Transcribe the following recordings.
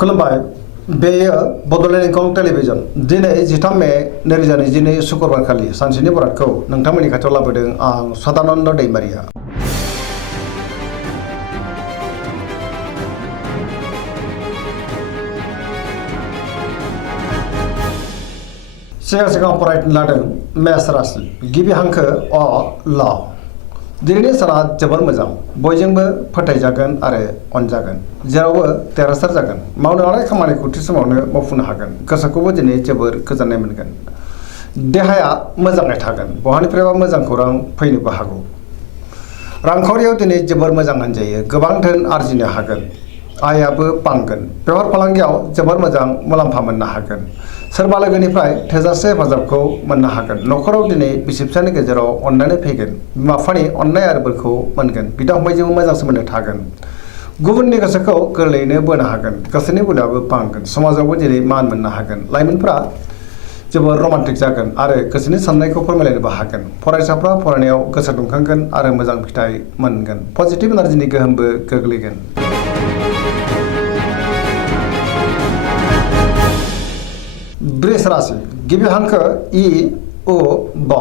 खुलुमबाय बेयो बड'लेण्ड इंखं टेलिभिजन दिनै 13 मे 2022 शुक्रबार खालि सानसेनि बरादखौ नोंथांमोननि खाथियाव लाबोदों आं सदानन्द दैमारिया। सिगां फरायनो लादों मेष राशि गिबि हांखो अ ल। दिनैनि साना जोबोर मोजां, बयजोंबो फोथायजागोन आरो अनजागोन, जेरावबो देरहासार जागोन। मावनो लानाय खामानिखौ थि समावनो मावफुंनो हागोन, गोसोखौबो दिनै जोबोर गोजोननाय मोनगोन। देहाया मोजाङै थागोन, बहानिफ्रायबा मोजां खौरां फैनोबो हागौ। रांखावरियाव दिनै जोबोर मोजां होनजायो, गोबां धोन आरजिनो हागोन, आयाबो बांगोन। बेफार फालांगियाव जोबोर मोजां मुलाम्फा मोननो हागोन। सोरबा लोगोनिफ्राय थोजासे हेफाजाबखौ मोननो हागोन। न'खराव दिनै बिसि फिसायनि गेजेराव अननानै फैगोन, बिमा बिफानि अननाय आरो बोरखौ मोनगोन, बिदा फंबायजोंबो मोजां सोमोन्दो थागोन। गुबुननि गोसोखौ गोरलैयैनो बोनो हागोन, गोसोनि बोलोआबो बांगोन। समाजावबो दिनै मान मोननो हागोन। लाइमोनफ्रा जोबोर रमान्टिक जागोन आरो गोसोनि साननायखौ फोरमायलायनोबो हागोन। फरायसाफ्रा फरायनायाव गोसो दुंखांगोन आरो मोजां फिथाइ मोनगोन। पजिटिभ एनार्जिनि गोहोमबो गोग्लैगोन। वृष राशि गिबि हांखो इ उ ब।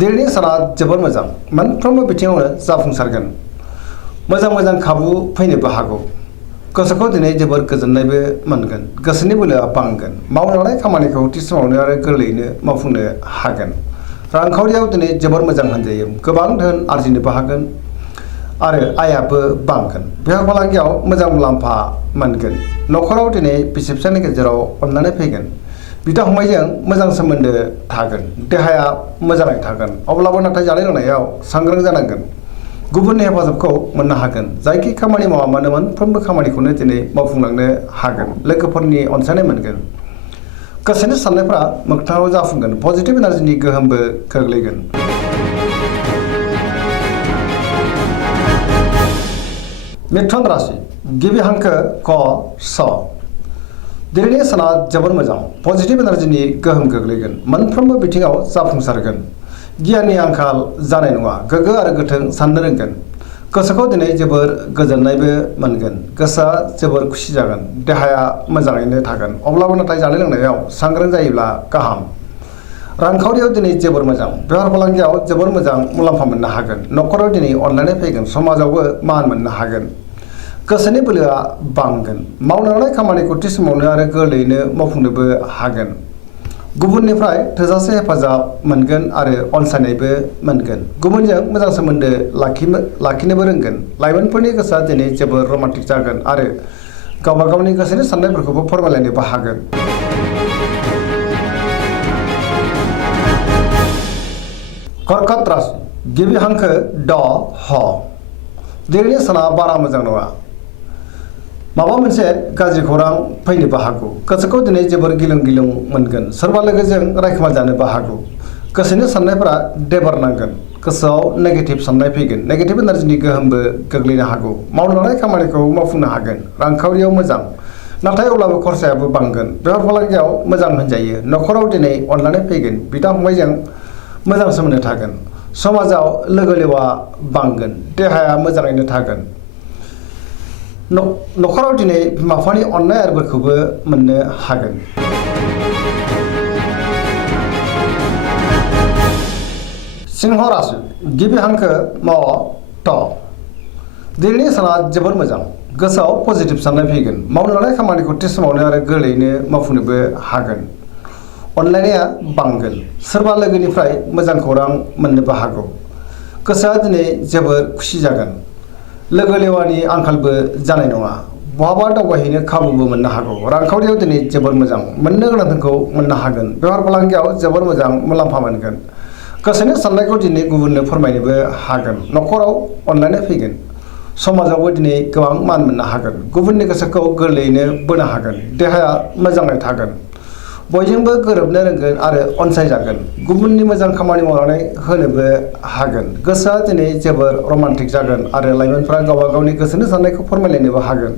दिनैनि साना जोबोर मोजां, मोनफ्रोमबो बिथिङावनो जाफुंसारगोन। मोजां खाबु फैनोबो हागौ। गोसोखौ दिनै जोबोर गोजोननायबो मोनगोन, गोसोनि बोलोआ बांगोन। मावनो लानाय खामानिखौ थि समावनो आरो गोरलैयैनो मावफुंनो हागोन। रांखावरियाव दिनै जोबोर मोजां होनजायो, गोबां धोन आरजिनोबो हागोन आरो आयाबो बांगोन। बेफार फालांगियाव मोजां मुलाम्फा मोनगोन। न'खराव दिनै बिसि फिसायनि गेजेराव अननानै फैगोन, बिदा फंबायजों मोजां सोमोन्दो थागोन। देहाया मोजाङै थागोन, अब्लाबो नाथाय जानाय लोंनायाव सांग्रां जानांगोन। गुबुननि हेफाजाबखौ मोननो हागोन। जायखि खामानि मावा मानो मोनफ्रोमबो खामानिखौनो दिनै मावफुंलांनो हागोन। लोगोफोरनि अनसायनाय मोनगोन। गोसोनि साननायफ्रा मोगथाङाव जाफुंगोन। पजिटिभ एनार्जिनि गोहोमबो गोग्लैगोन। मिथुन राशि गिबि हांखो क स। दिनैनि साना जोबोर मोजां, पजिटिभ एनार्जिनि गोहोम गोग्लैगोन। मोनफ्रोमबो बिथिङाव जाफुंसारगोन। गियाननि आंखाल जानाय नङा, गोग्गो आरो गोथों साननो रोंगोन। गोसोखौ दिनै जोबोर गोजोननायबो मोनगोन, गोसोआ जोबोर खुसि जागोन। देहाया मोजाङैनो थागोन, अब्लाबो नाथाय जानाय लोंनायाव सांग्रां जायोब्ला गाहाम। रांखावरियाव दिनै जोबोर मोजां, बेफार फालांगियाव जोबोर मोजां मुलाम्फा मोननो हागोन। न'खराव दिनै अनलायनाय फैगोन, समाजावबो मान मोननो हागोन। गोसोनि बोलोआ बांगोन। मावनो लानाय खामानिखौ थि समावनो आरो गोरलैयैनो मावफुंनोबो हागोन। गुबुननिफ्राय थोजासे हेफाजाब मोनगोन आरो अनसायनायबो मोनगोन। गुबुनजों मोजां सोमोन्दो लाखिनोबो रोंगोन। लाइमोनफोरनि गोसोआ दिनै जोबोर रमान्टिक जागोन आरो गावबा गावनि गोसोनि साननायफोरखौबो फोरमायलायनोबो हागोन। कर्कट राशि गिबि हांखो ड ह। दिनैनि साना बारा मोजां नङा, माबा मोनसे गाज्रि खौरां फैनोबो हागौ। गोसोखौ दिनै जोबोर गिलुं मोनगोन। सोरबा लोगोजों रायखोमा जानोबो हागौ। गोसोनि साननायफोरा देबार नांगोन। गोसोआव नेगेटिभ साननाय फैगोन। नेगेटिभ एनार्जिनि गोहोमबो गोग्लैनो हागौ। मावनो लानाय खामानिखौ मावफुंनो हागोन। रांखावरियाव मोजां, नाथाय अब्लाबो खरसायाबो बांगोन। बेफार फालांगियाव मोजां होनजायो। न'खराव दिनै अननानै फैगोन, बिदा फंबायजों मोजां सोमोन्दो थागोन। समाजाव लोगो लेवा बांगोन। देहाया मोजाङैनो थागोन। न'खराव दिनै बिमा बिफानि अननाय आरो बोरखौबो मोननो हागोन। सिंह राशि गिबि हांखो म थ। दिनैनि साना जोबोर मोजां, गोसोआव पजिटिभ साननाय फैगोन। मावनो लानाय खामानिखौ थि समावनो आरो गोरलैयैनो मावफुंनोबो हागोन। अनलायनाया बांगोन। सोरबा लोगोनिफ्राय मोजां खौरां मोननोबो हागौ। गोसोआ दिनै जोबोर खुसि जागोन। लोगो लेवानि आंखालबो जानाय नङा। बहाबा दावबायहैनो खाबुबो मोननो हागौ। रांखावरियाव दिनै जोबोर मोजां, मोननो गोनां धोनखौ मोननो हागोन। बेफार फालांगियाव जोबोर मोजां मुलाम्फा मोनगोन। गोसोनि साननायखौ दिनै गुबुननो फोरमायनोबो हागोन। न'खराव अनलायनाय फैगोन। समाजावबो दिनै गोबां मान मोननो हागोन। गुबुननि गोसोखौ गोरलैयैनो बोनो हागोन। देहाया मोजाङै थागोन। बयजोंबो गोरोबनो रोंगोन आरो अनसायजागोन। गुबुननि मोजां खामानि मावनानै होनोबो हागोन। गोसोआ दिनै जोबोर रमान्टिक जागोन आरो लाइमोनफ्रा गावबा गावनि गोसोनि साननायखौ फोरमायलायनोबो हागोन।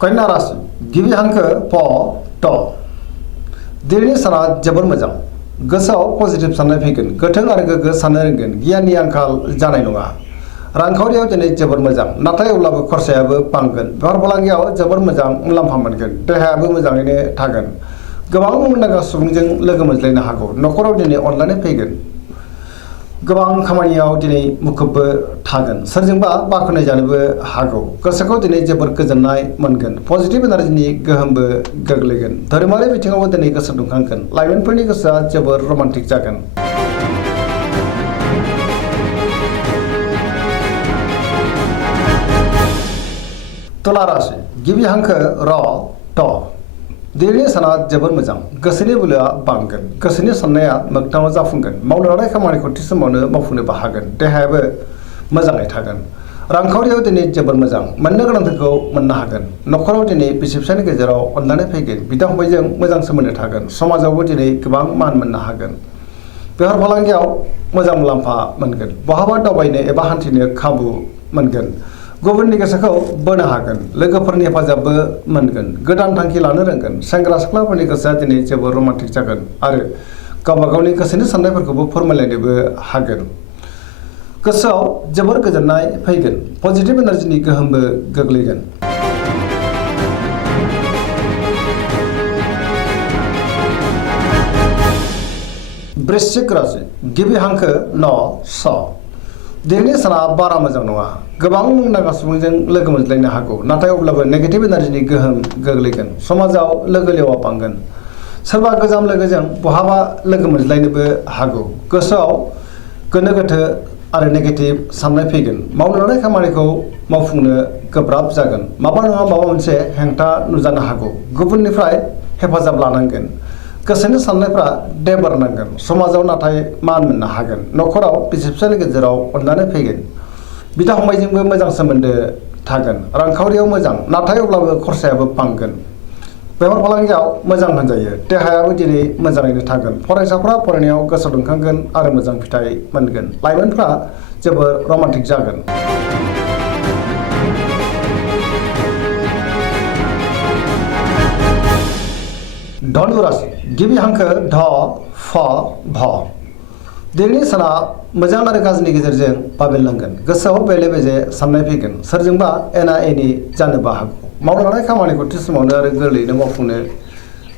कन्या राशि गिबि हांखो प ट। दिनैनि साना जोबोर मोजां, गोसोआव पजिटिभ साननाय फैगोन। गोथों आरो गोग्गो साननो रोंगोन। गियाननि आंखाल जानाय नङा। रांखावरियाव दिनै जोबोर मोजां नाथाय अब्लाबो खरसायाबो बांगोन बेफार फालांगियाव जोबोर मोजां मुलाम्फा मोनगोन देहायाबो मोजाङैनो थागोन गोबां मुंदांखा सुबुंजों लोगो मोनज्लायनो हागौ न'खराव दिनै अनलायनाय फैगोन गोबां खामानियाव दिनै मुखुबबो थागोन सोरजोंबा बाख्नाय जानोबो हागौ गोसोखौ दिनै जोबोर गोजोननाय मोनगोन पजिटिभ एनार्जिनि गोहोमबो गोग्लैगोन धोरोमारि बिथिङावबो दिनै गोसो दुंखांगोन लाइमोनफोरनि गोसोआ जोबोर रमान्टिक जागोन तुला राशि गिबि हांखो र ट दिनैनि साना जोबोर मोजां गोसोनि बोलोआ बांगोन गोसोनि साननाया मोगथाङाव जाफुंगोन मावनो लानाय खामानिखौ थि समावनो मावफुंनोबो हागोन देहायाबो मोजाङै थागोन रांखावरियाव दिनै जोबोर मोजां मोननो गोनांफोरखौ मोननो हागोन न'खराव दिनै बिसि फिसायनि गेजेराव अनलायनाय फैगोन बिदा फंबायजों मोजां सोमोन्दो थागोन समाजावबो दिनै गोबां मान मोननो हागोन बेफार फालांगियाव मोजां मुलाम्फा मोनगोन बहाबा दावबायनो एबा हान्थिनो खाबु मोनगोन गुबुननि गोसोखौ बोनो हागोन लोगोफोरनि हेफाजाबबो मोनगोन गोदान थांखि लानो रोंगोन सेंग्रा सिख्लाफोरनि गोसोआ दिनै जोबोर रमान्टिक जागोन आरो गावबा गावनि गोसोनि साननायफोरखौबो फोरमायलायनोबो हागोन गोसोआव जोबोर गोजोननाय फैगोन पजिटिभ एनार्जिनि गोहोमबो गोग्लैगोन वृश्चिक राशि गिबि हांखो न स दिनैनि साना बारा मोजां नङा गोबां मुंदांखा सुबुंजों लोगो मोनज्लायनो हागौ नाथाय अब्लाबो नेगेटिभ एनार्जिनि गोहोम गोग्लैगोन समाजाव लोगो लेवा बांगोन सोरबा गोजाम लोगोजों बहाबा लोगो मोनज्लायनोबो हागौ गोसोआव गोनो गोथो आरो नेगेटिभ साननाय फैगोन मावनो लानाय खामानिखौ मावफुंनो गोब्राब जागोन माबा नङा माबा मोनसे हेंथा नुजानो हागौ गुबुननिफ्राय हेफाजाब लानांगोन गोसोनि साननायफ्रा देबर नांगोन समाजाव नाथाय मान मोननो हागोन न'खराव बिसि फिसायनि गेजेराव अनलायनाय फैगोन बिदा फंबायजोंबो मोजां सोमोन्दो थागोन रांखावरियाव मोजां नाथाय अब्लाबो खरसायाबो बांगोन बेफार फालांगियाव मोजां होनजायो देहायाबो दिनै मोजाङैनो थागोन फरायसाफ्रा फरायनायाव गोसो दुंखांगोन आरो मोजां फिथाइ मोनगोन लाइमोनफ्रा जोबोर रमान्टिक जागोन धनु राशि गिबि हांखो ध फ भ दिनैनि साना मोजां आरो गाज्रिनि गेजेरजों बाबेनलांगोन गोसोआव बेले बेजे साननाय फैगोन सोरजोंबा एना एनि जानोबो हागौ मावनो लानाय खामानिखौ थि समावनो आरो गोरलैयैनो मावफुंनो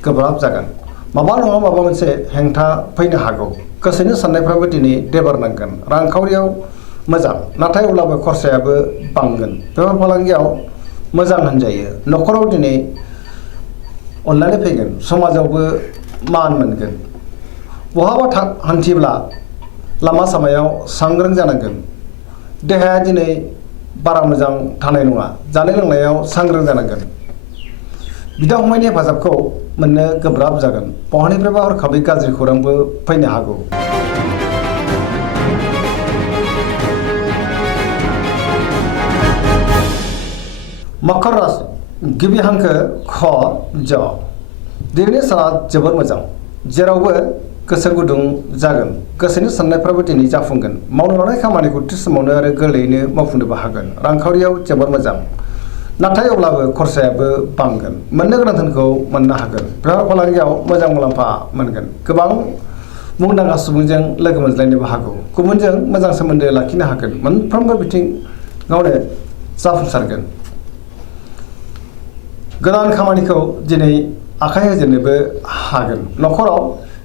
गोब्राब जागोन माबा नङा माबा मोनसे हेंथा फैनो हागौ गोसोनि साननायफ्राबो दिनै देबार नांगोन रांखावरियाव मोजां नाथाय अब्लाबो खरसायाबो बांगोन बेफार फालांगियाव मोजां होनजायो न'खराव दिनै अनलायनाय फैगोन समाजावबो मान मोनगोन बहाबा हान्थिब्ला लामा सामायाव सांग्रां जानांगोन देहाया दिनै बारा मोजां थानाय नङा जानाय लोंनायाव सांग्रां जानांगोन बिदा फंबायनि हेफाजाबखौ मोननो गोब्राब जागोन बहानिफ्रायबा हरखाबै गाज्रि खौरांबो फैनो हागौ मकर राशि गिबि हांखो ख ज दिनैनि साना जोबोर मोजां जेरावबो गोसो गुदुं जागोन गोसोनि साननायफ्राबो दिनै जाफुंगोन मावनो लानाय खामानिखौ थि समावनो आरो गोरलैयैनो मावफुंनोबो हागोन रांखावरियाव जोबोर मोजां नाथाय अब्लाबो खरसायाबो बांगोन मोननो गोनां धोनखौ मोननो हागोन बेफार फालांगियाव मोजां मुलाम्फा मोनगोन गोबां मुंदांखा सुबुंजों लोगो मोनज्लायनोबो हागौ गुबुनजों मोजां सोमोन्दो लाखिनो हागोन मोनफ्रोमबो बिथिङावनो जाफुंसारगोन गोदान खामानिखौ दिनै आखाइ होजेननोबो हागोन न'खराव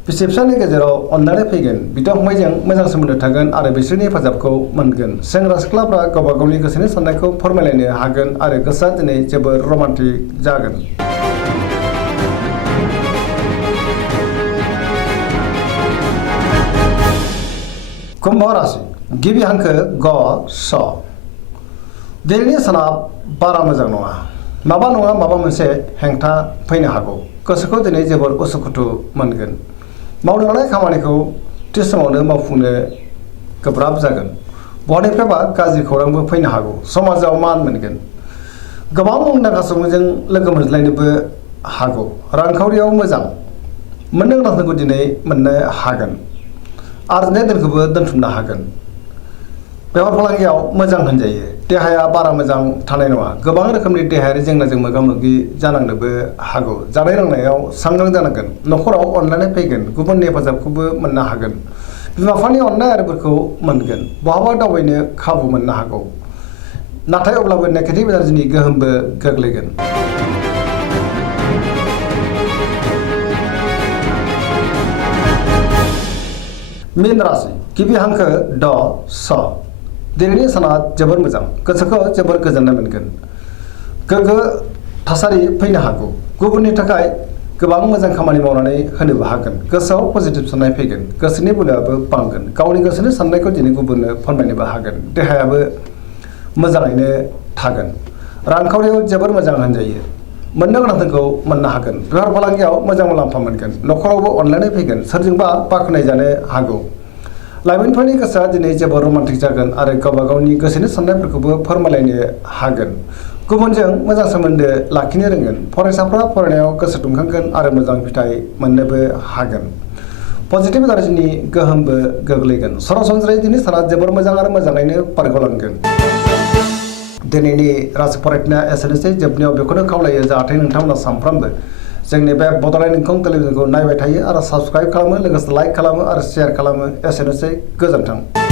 बिसि फिसानि गेजेराव अनलायनाय फैगोन बिदा फंबायजों मोजां सोमोन्दो थागोन आरो बिसोरनि हेफाजाबखौ मोनगोन सेंग्रा सिख्लाफ्रा गावबा गावनि गोसोनि साननायखौ फोरमायलायनो हागोन आरो गोसोआ दिनै जोबोर रमान्टिक जागोन कुम्भ राशि गिबि हांखो ग स दिनैनि साना बारा मोजां नङा माबा नङा माबा मोनसे हेंथा फैनो हागौ गोसोखौ दिनै जोबोर उसुखुथु मोनगोन मावनो लानाय खामानिखौ थि समावनो मावफुंनो गोब्राब जागोन बहानिफ्रायबा गाज्रि खौरांबो फैनो हागौ समाजाव मान मोनगोन गोबां मुंदांखा सुबुंजों लोगो मोनज्लायनोबो हागौ रांखावरियाव मोजां मोननो गोनांखौ दिनै मोननो हागोन आरजिनाय धोनखौबो दोनथुमनो हागोन बेफार फालांगियाव मोजां होनजायो देहाया बारा मोजां थानाय नङा गोबां रोखोमनि देहायारि जेंनाजों मोगा मोगि जानांनोबो हागौ जानाय लोंनायाव सांग्रां जानांगोन न'खराव अनलायनाय फैगोन गुबुननि हेफाजाबखौबो मोननो हागोन बिमा बिफानि अननाय आरो बोरखौ मोनगोन, बहाबा दावबायनो खाबु मोननो हागौ, नाथाय अब्लाबो नेगेटिभ एनार्जिनि गोहोमबो गोग्लैगोन। मीन राशि गिबि हांखो ड स। दिनैनि साना जोबोर मोजां, गोसोखौ जोबोर गोजोननाय मोनगोन, गोग्गो थासारि फैनो हागौ, गुबुननि थाखाय गोबां मोजां खामानि मावनानै होनोबो हागोन, गोसोआव पजिटिभ साननाय फैगोन, गोसोनि बोलोआबो बांगोन, गावनि गोसोनि साननायखौ दिनै गुबुननो फोरमायनोबो हागोन, देहायाबो मोजाङैनो थागोन, रांखावरियाव जोबोर मोजां होनजायो, मोननो गोनांखौ मोननो हागोन, बेफार फालांगियाव मोजां मुलाम्फा मोनगोन, न'खरावबो अनलायनाय फैगोन, सोरजोंबा बाख्नाय जानो हागौ। लाइमोनफोरनि गोसोआ दिनै जोबोर रमान्टिक जागोन आरो गावबा गावनि गोसोनि साननायफोरखौबो फोरमायलायनो हागोन, गुबुनजों मोजां सोमोन्दो लाखिनो रोंगोन, फरायसाफ्रा फरायनायाव गोसो दुंखांगोन आरो मोजां फिथाइ मोननोबो हागोन, पजिटिभ एनार्जिनि गोहोमबो गोग्लैगोन। सरासनस्रायै दिनै साना जोबोर मोजां आरो मोजाङैनो बारग'लांगोन। दिनैनि राशि फरायनाया एसेनोसै। जोबनायाव बेखौनो खावलायो जाहाथे नोंथांमोना सानफ्रामबो जोंनि बे बड'लेण्ड इंखं टेलिभिजनखौ नायबाय थायो आरो साबस्क्राइब खालामो, लोगोसे लाइक खालामो आरो शेयार खालामो। एसेनोसै, गोजोन्थों।